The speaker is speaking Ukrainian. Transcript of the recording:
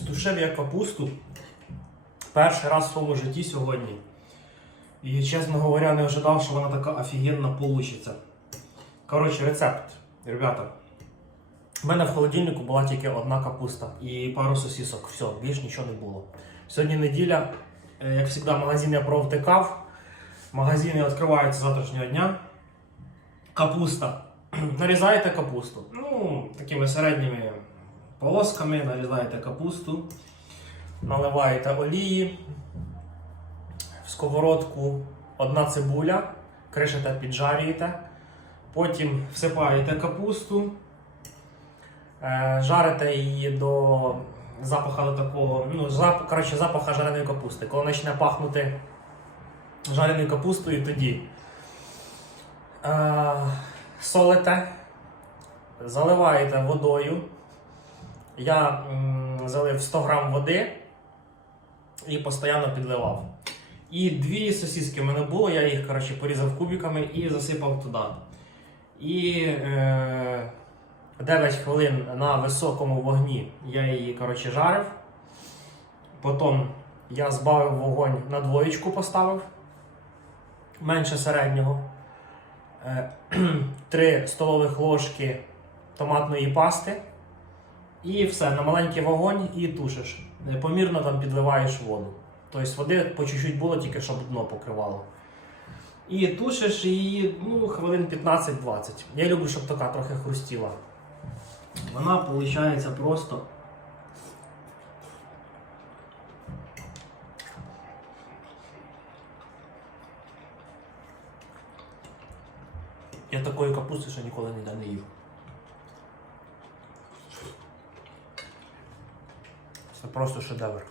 Стушив я капусту перший раз в своєму житті сьогодні. І, чесно говоря, не ожидав, що вона така офігенна получиться. Коротше, рецепт, ребята. У мене в холодильнику була тільки одна капуста і пару сосісок. Все, більш нічого не було. Сьогодні неділя, Е, як завжди, магазин я провтикав. Магазини відкриваються завтрашнього дня. Капуста. Нарізаєте капусту. Ну, такими середніми полосками нарізаєте капусту, наливаєте олії, в сковородку одна цибуля, кришите, піджарюєте, потім всипаєте капусту, е, жарите її до запаха до такого, ну, зап, коротше, запаха жареної капусти. Коли почне пахнути жареною капустою, тоді е, солите, заливаєте водою. Я залив 100 грам води і постійно підливав. І дві сосиски в мене було, я їх коротше, порізав кубиками і засипав туди. І е, 9 хвилин на високому вогні я її коротше, жарив. Потім я збавив вогонь на двоєчку поставив, менше середнього. 3 столових ложки томатної пасти. І все, на маленький вогонь і тушиш. Е, Помірно там підливаєш воду. Тобто води по чуть-чуть було, тільки щоб дно покривало. І тушиш її ну, хвилин 15-20. Я люблю, щоб така трохи хрустіла. Вона виходить просто. Я такої капусти ще ніколи не їв. Це просто шедевр.